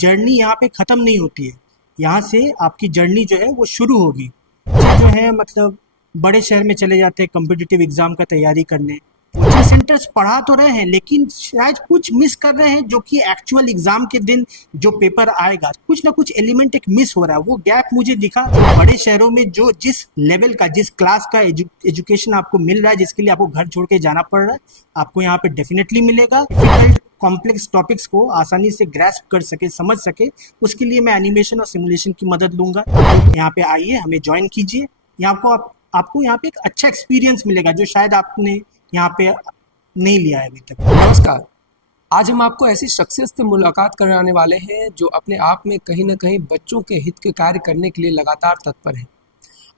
Journey यहाँ पे ख़त्म नहीं होती है। यहाँ से आपकी जर्नी जो है वो शुरू होगी। बच्चे जो है मतलब बड़े शहर में चले जाते हैं कॉम्पिटिटिव एग्ज़ाम का तैयारी करने। कोचिंग सेंटर्स पढ़ा तो रहे हैं लेकिन शायद कुछ मिस कर रहे हैं, जो कि एक्चुअल एग्ज़ाम के दिन जो पेपर आएगा कुछ ना कुछ एलिमेंट एक मिस हो रहा है। वो गैप मुझे दिखा। बड़े शहरों में जो जिस लेवल का जिस क्लास का एजुकेशन आपको मिल रहा है, जिसके लिए आपको घर छोड़ के जाना पड़ रहा है, आपको यहाँ पे डेफिनेटली मिलेगा। डिफिकल्ट कॉम्प्लेक्स टॉपिक्स को आसानी से ग्रैस्प कर सके, समझ सके, उसके लिए मैं एनिमेशन और सिमुलेशन की मदद लूँगा। यहाँ पे आइए, हमें ज्वाइन कीजिए। यहाँ आपको यहाँ पे एक अच्छा एक्सपीरियंस मिलेगा जो शायद आपने यहाँ पे नहीं लिया है अभी तक। नमस्कार। आज हम आपको ऐसी शख्सियत से मुलाकात कराने वाले हैं जो अपने आप में कहीं ना कहीं बच्चों के हित के कार्य करने के लिए लगातार तत्पर हैं।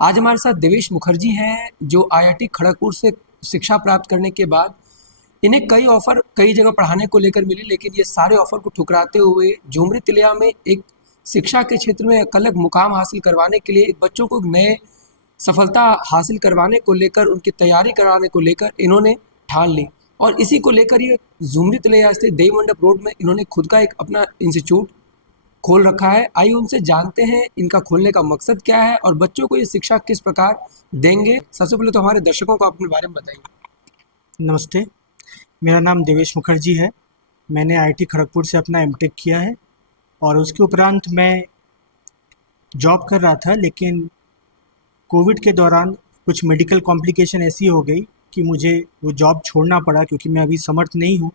आज हमारे साथ देवेश मुखर्जी हैं जो IIT खड़गपुर से शिक्षा प्राप्त करने के बाद इन्हें कई ऑफ़र कई जगह पढ़ाने को लेकर मिले, लेकिन ये सारे ऑफ़र को ठुकराते हुए झुमरी तिलैया में एक शिक्षा के क्षेत्र में एक अलग मुकाम हासिल करवाने के लिए, एक बच्चों को नए सफलता हासिल करवाने को लेकर, उनकी तैयारी कराने को लेकर इन्होंने ठान ली। और इसी को लेकर ये झुमरी तिलैया स्थित देवी मंडप रोड में इन्होंने खुद का एक अपना इंस्टीट्यूट खोल रखा है। आइए उनसे जानते हैं इनका खोलने का मकसद क्या है और बच्चों को ये शिक्षा किस प्रकार देंगे। सबसे पहले तो हमारे दर्शकों को अपने बारे में बताइए। नमस्ते, मेरा नाम देवेश मुखर्जी है। मैंने IIT खड़गपुर से अपना MTech किया है और उसके उपरांत मैं जॉब कर रहा था, लेकिन कोविड के दौरान कुछ मेडिकल कॉम्प्लिकेशन ऐसी हो गई कि मुझे वो जॉब छोड़ना पड़ा, क्योंकि मैं अभी समर्थ नहीं हूँ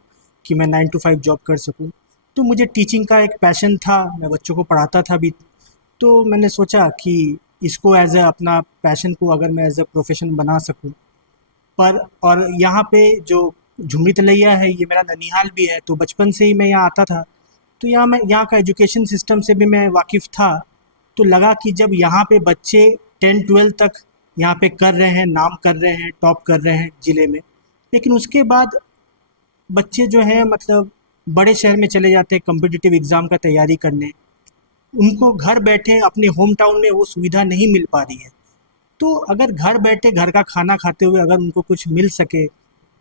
कि मैं 9 to 5 जॉब कर सकूँ। तो मुझे टीचिंग का एक पैशन था, मैं बच्चों को पढ़ाता था भी। तो मैंने सोचा कि इसको एज अपना पैशन को अगर मैं एज प्रोफेशन बना सकूँ। पर और यहाँ पे जो झुमरी तिलैया है ये मेरा ननिहाल भी है, तो बचपन से ही मैं यहाँ आता था। तो यहाँ का एजुकेशन सिस्टम से भी मैं वाकिफ़ था। तो लगा कि जब यहाँ पे बच्चे 10-12 तक यहाँ पे कर रहे हैं, नाम कर रहे हैं, टॉप कर रहे हैं ज़िले में, लेकिन उसके बाद बच्चे जो हैं मतलब बड़े शहर में चले जाते हैं कॉम्पिटिटिव एग्ज़ाम का तैयारी करने। उनको घर बैठे अपने होम टाउन में वो सुविधा नहीं मिल पा रही है। तो अगर घर बैठे घर का खाना खाते हुए अगर उनको कुछ मिल सके,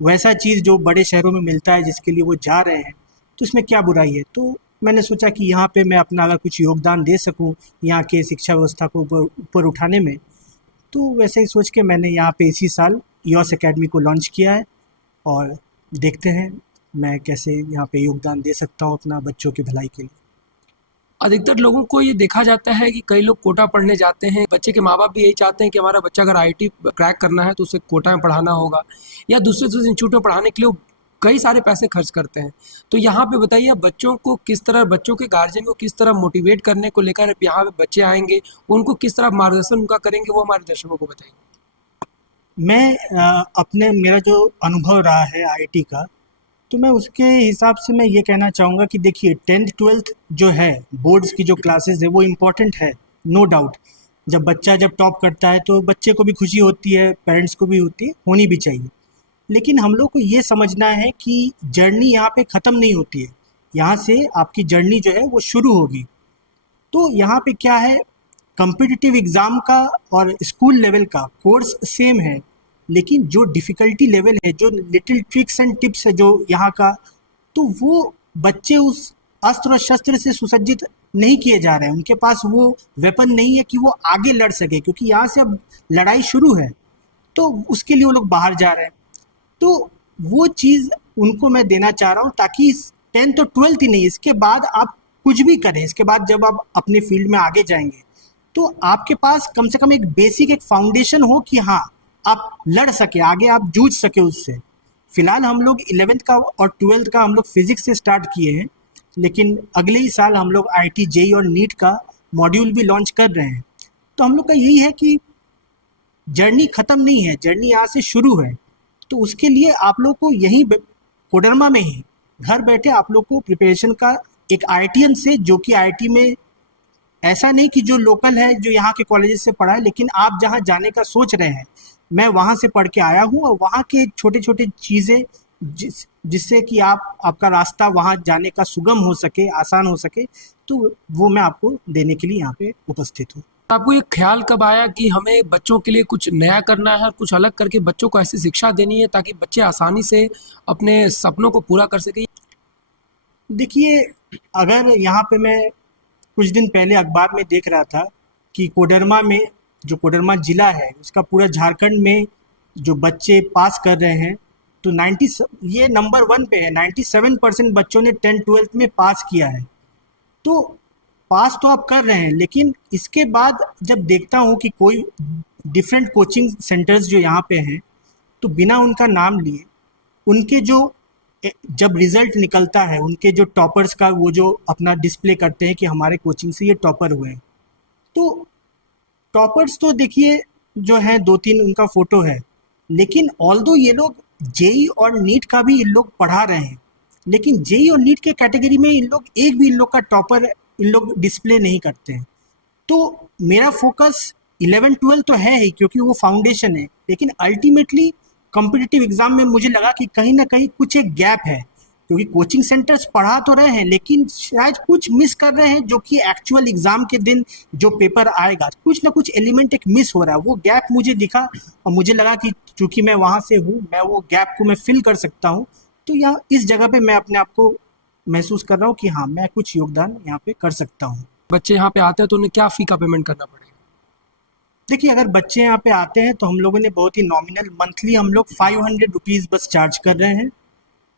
वैसा चीज़ जो बड़े शहरों में मिलता है जिसके लिए वो जा रहे हैं, तो इसमें क्या बुराई है। तो मैंने सोचा कि यहाँ पे मैं अपना अगर कुछ योगदान दे सकूँ यहाँ के शिक्षा व्यवस्था को ऊपर उठाने में, तो वैसे ही सोच के मैंने यहाँ पे इसी साल EOS अकेडमी को लॉन्च किया है। और देखते हैं मैं कैसे यहाँ पे योगदान दे सकता हूँ अपना बच्चों की भलाई के लिए। अधिकतर लोगों को ये देखा जाता है कि कई लोग कोटा पढ़ने जाते हैं। बच्चे के माँ बाप भी यही चाहते हैं कि हमारा बच्चा अगर IIT क्रैक करना है तो उसे कोटा में पढ़ाना होगा या दूसरे इंस्टीट्यूट में पढ़ाने के लिए वो कई सारे पैसे खर्च करते हैं। तो यहाँ पे बताइए बच्चों को किस तरह, बच्चों के गार्जियन को किस तरह मोटिवेट करने को लेकर यहाँ पे बच्चे आएंगे, उनको किस तरह मार्गदर्शन उनका करेंगे, वो हमारे दर्शकों को बताइए। अपने मेरा जो अनुभव रहा है IIT का, तो मैं उसके हिसाब से मैं ये कहना चाहूँगा कि देखिए 10th-12th जो है बोर्ड्स की जो क्लासेस है वो इम्पॉर्टेंट है, नो डाउट। जब बच्चा जब टॉप करता है तो बच्चे को भी खुशी होती है, पेरेंट्स को भी होती है, होनी भी चाहिए। लेकिन हम लोग को ये समझना है कि जर्नी यहाँ पे ख़त्म नहीं होती है। यहाँ से आपकी जर्नी जो है वो शुरू होगी। तो यहाँ पे क्या है, कॉम्पिटिटिव एग्ज़ाम का और स्कूल लेवल का कोर्स सेम है, लेकिन जो डिफ़िकल्टी लेवल है, जो लिटिल ट्रिक्स एंड टिप्स है जो यहाँ का, तो वो बच्चे उस अस्त्र और शस्त्र से सुसज्जित नहीं किए जा रहे हैं। उनके पास वो वेपन नहीं है कि वो आगे लड़ सके, क्योंकि यहाँ से अब लड़ाई शुरू है, तो उसके लिए वो लोग बाहर जा रहे हैं। तो वो चीज़ उनको मैं देना चाह रहा हूँ, ताकि 10th और 12th ही नहीं, इसके बाद आप कुछ भी करें, इसके बाद जब आप अपने फील्ड में आगे जाएंगे तो आपके पास कम से कम एक बेसिक एक फाउंडेशन हो कि हाँ आप लड़ सके, आगे आप जूझ सके उससे। फिलहाल हम लोग 11th का और 12th का हम लोग फिजिक्स से स्टार्ट किए हैं, लेकिन अगले ही साल हम लोग IIT JEE और नीट का मॉड्यूल भी लॉन्च कर रहे हैं। तो हम लोग का यही है कि जर्नी ख़त्म नहीं है, जर्नी यहाँ से शुरू है। तो उसके लिए आप लोग को यहीं कोडरमा में ही घर बैठे आप लोग को प्रिपरेशन का एक IITian से, जो कि IIT में ऐसा नहीं कि जो लोकल है जो यहाँ के कॉलेजेस से पढ़ा है, लेकिन आप जहाँ जाने का सोच रहे हैं, मैं वहाँ से पढ़ के आया हूँ और वहाँ के छोटे छोटे चीज़ें जिससे कि आपका रास्ता वहाँ जाने का सुगम हो सके, आसान हो सके, तो वो मैं आपको देने के लिए यहाँ पे उपस्थित हूँ। आपको ये ख्याल कब आया कि हमें बच्चों के लिए कुछ नया करना है और कुछ अलग करके बच्चों को ऐसी शिक्षा देनी है ताकि बच्चे आसानी से अपने सपनों को पूरा कर सकें? देखिए अगर यहाँ पे मैं कुछ दिन पहले अखबार में देख रहा था कि कोडरमा में, जो कोडरमा जिला है उसका पूरा झारखंड में जो बच्चे पास कर रहे हैं, तो 90 ये नंबर 1 पे है। 97% बच्चों ने 10-12 में पास किया है। तो पास तो आप कर रहे हैं, लेकिन इसके बाद जब देखता हूँ कि कोई डिफरेंट कोचिंग सेंटर्स जो यहाँ पे हैं, तो बिना उनका नाम लिए उनके जो जब रिजल्ट निकलता है, उनके जो टॉपर्स का वो जो अपना डिस्प्ले करते हैं कि हमारे कोचिंग से ये टॉपर हुए हैं, तो टॉपर्स तो देखिए जो है 2-3 उनका फोटो है, लेकिन ऑल्दो ये लोग जेई और नीट का भी इन लोग पढ़ा रहे हैं, लेकिन जेई और नीट के कैटेगरी में इन लोग एक भी इन लोग का टॉपर इन लोग डिस्प्ले नहीं करते हैं। तो मेरा फोकस 11-12 तो है ही, क्योंकि वो फाउंडेशन है, लेकिन अल्टीमेटली कॉम्पिटिटिव एग्जाम में मुझे लगा कि कहीं ना कहीं कुछ एक गैप है, क्योंकि कोचिंग सेंटर्स पढ़ा तो रहे हैं लेकिन शायद कुछ मिस कर रहे हैं, जो कि एक्चुअल एग्जाम के दिन जो पेपर आएगा कुछ ना कुछ एलिमेंट एक मिस हो रहा है। वो गैप मुझे दिखा और मुझे लगा कि चूंकि मैं वहाँ से हूँ, मैं वो गैप को मैं फिल कर सकता हूँ। तो यहाँ इस जगह पे मैं अपने आप को महसूस कर रहा हूँ कि हाँ, मैं कुछ योगदान यहाँ पे कर सकता हूँ। बच्चे यहाँ पे आते हैं तो उन्हें क्या फ़ी का पेमेंट करना पड़ेगा? देखिए, अगर बच्चे यहाँ पे आते हैं तो हम लोगों ने बहुत ही नॉमिनल मंथली हम लोग 500 रुपीज़ बस चार्ज कर रहे हैं।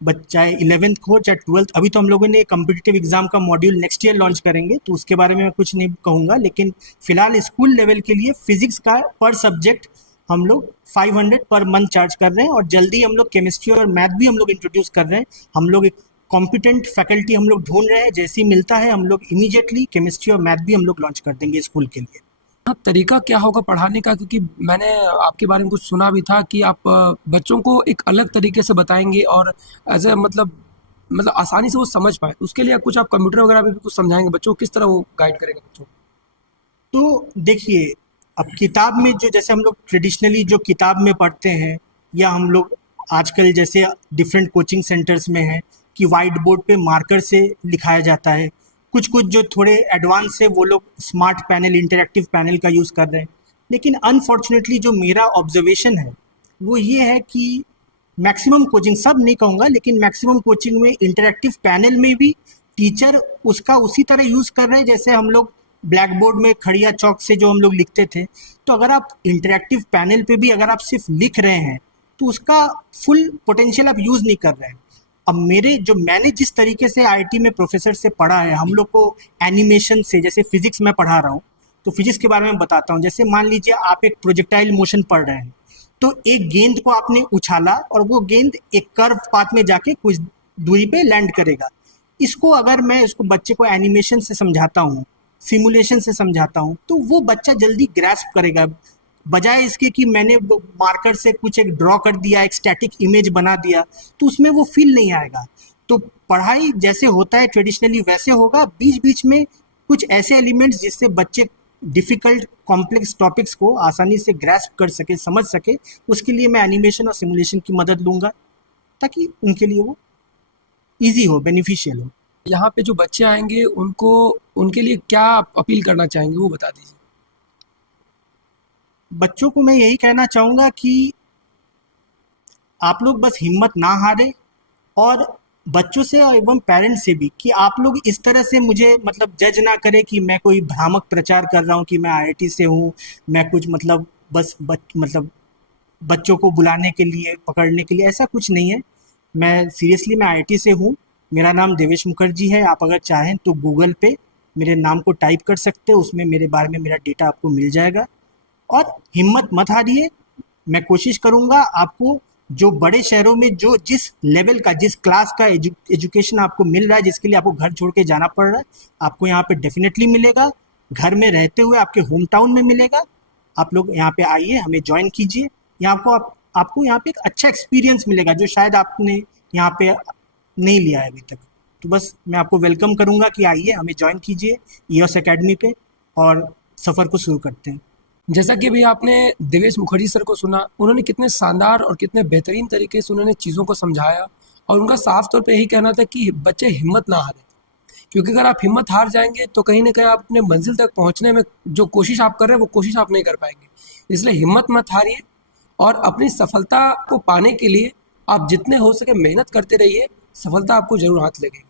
चाहे 11th हो चाहे 12th। अभी तो हम लोगों ने कॉम्पिटिटिव एग्जाम का मॉड्यूल नेक्स्ट ईयर लॉन्च करेंगे, तो उसके बारे में मैं कुछ नहीं कहूँगा, लेकिन फिलहाल स्कूल लेवल के लिए फिजिक्स का पर सब्जेक्ट हम लोग 500 पर मंथ चार्ज कर रहे हैं, और जल्दी हम लोग केमिस्ट्री और मैथ भी हम लोग इंट्रोड्यूस कर रहे हैं। हम लोग एक कॉम्पिटेंट फैकल्टी हम लोग ढूंढ रहे हैं, जैसे ही मिलता है हम लोग इमीडिएटली केमिस्ट्री और मैथ भी हम लोग लॉन्च कर देंगे स्कूल के लिए। हाँ, तरीका क्या होगा पढ़ाने का? क्योंकि मैंने आपके बारे में कुछ सुना भी था कि आप बच्चों को एक अलग तरीके से बताएंगे और एज ए मतलब आसानी से वो समझ पाए, उसके लिए कुछ आप कंप्यूटर वगैरह पे भी कुछ समझाएंगे बच्चों को? किस तरह वो गाइड करेंगे बच्चों को? तो देखिए, अब किताब में जो जैसे हम लोग ट्रेडिशनली जो किताब में पढ़ते हैं, या हम लोग आजकल जैसे डिफरेंट कोचिंग सेंटर्स में है कि वाइट बोर्ड पे मार्कर से लिखाया जाता है, कुछ कुछ जो थोड़े एडवांस है वो लोग स्मार्ट पैनल, इंटरेक्टिव पैनल का यूज़ कर रहे हैं। लेकिन अनफॉर्चुनेटली जो मेरा ऑब्जर्वेशन है वो ये है कि मैक्सिमम कोचिंग, सब नहीं कहूँगा, लेकिन मैक्सिमम कोचिंग में इंटरेक्टिव पैनल में भी टीचर उसका उसी तरह यूज़ कर रहे हैं जैसे हम लोग ब्लैक बोर्ड में खड़िया चौक से जो हम लोग लिखते थे। तो अगर आप इंटरेक्टिव पैनल पे भी अगर आप सिर्फ लिख रहे हैं तो उसका फुल पोटेंशियल आप यूज़ नहीं कर रहे हैं। अब मैंने जिस तरीके से आईटी में प्रोफेसर से पढ़ा है, हम लोग को एनिमेशन से, जैसे फिजिक्स में पढ़ा रहा हूँ तो फिजिक्स के बारे में बताता हूँ। जैसे मान लीजिए आप एक प्रोजेक्टाइल मोशन पढ़ रहे हैं, तो एक गेंद को आपने उछाला और वो गेंद एक कर्व पाथ में जाके कुछ दूरी पे लैंड करेगा। इसको अगर मैं इसको बच्चे को एनिमेशन से समझाता हूँ, सिमुलेशन से समझाता हूँ, तो वो बच्चा जल्दी ग्रैस्प करेगा, बजाय इसके कि मैंने मार्कर से कुछ एक ड्रॉ कर दिया, एक स्टैटिक इमेज बना दिया, तो उसमें वो फील नहीं आएगा। तो पढ़ाई जैसे होता है ट्रेडिशनली वैसे होगा, बीच बीच में कुछ ऐसे एलिमेंट्स जिससे बच्चे डिफ़िकल्ट कॉम्प्लेक्स टॉपिक्स को आसानी से ग्रैस्प कर सके, समझ सके, उसके लिए मैं एनिमेशन और सिमुलेशन की मदद लूँगा, ताकि उनके लिए वो ईजी हो, बेनिफिशियल हो। यहाँ पे जो बच्चे आएंगे उनको, उनके लिए क्या आप अपील करना चाहेंगे वो बता दीजिए। बच्चों को मैं यही कहना चाहूँगा कि आप लोग बस हिम्मत ना हारें, और बच्चों से एवं पेरेंट्स से भी कि आप लोग इस तरह से मुझे मतलब जज ना करें कि मैं कोई भ्रामक प्रचार कर रहा हूँ कि मैं आईआईटी से हूँ, मैं कुछ मतलब बस मतलब बच्चों को बुलाने के लिए, पकड़ने के लिए, ऐसा कुछ नहीं है। मैं सीरियसली मैं आईआईटी से हूँ। मेरा नाम देवेश मुखर्जी है। आप अगर चाहें तो गूगल पे मेरे नाम को टाइप कर सकते हो, उसमें मेरे बारे में मेरा डेटा आपको मिल जाएगा। और हिम्मत मत हारिए, मैं कोशिश करूँगा आपको जो बड़े शहरों में जो जिस लेवल का, जिस क्लास का एजुकेशन आपको मिल रहा है, जिसके लिए आपको घर छोड़ के जाना पड़ रहा है, आपको यहाँ पे डेफिनेटली मिलेगा। घर में रहते हुए आपके होम टाउन में मिलेगा। आप लोग यहाँ पे आइए, हमें ज्वाइन कीजिए। यहाँ आपको यहाँ पे एक अच्छा एक्सपीरियंस मिलेगा जो शायद आपने यहाँ पे नहीं लिया है अभी तक। तो बस मैं आपको वेलकम करूँगा कि आइए, हमें ज्वाइन कीजिए ईओएस एकेडमी पे, और सफ़र को शुरू करते हैं। जैसा कि अभी आपने देवेश मुखर्जी सर को सुना, उन्होंने कितने शानदार और कितने बेहतरीन तरीके से उन्होंने चीज़ों को समझाया, और उनका साफ तौर पे यही कहना था कि बच्चे हिम्मत ना हारें, क्योंकि अगर आप हिम्मत हार जाएंगे तो कहीं ना कहीं आप अपने मंजिल तक पहुंचने में जो कोशिश आप कर रहे हैं वो कोशिश आप नहीं कर पाएंगे। इसलिए हिम्मत मत हारिए, और अपनी सफलता को पाने के लिए आप जितने हो सके मेहनत करते रहिए, सफलता आपको जरूर हाथ लगेगी।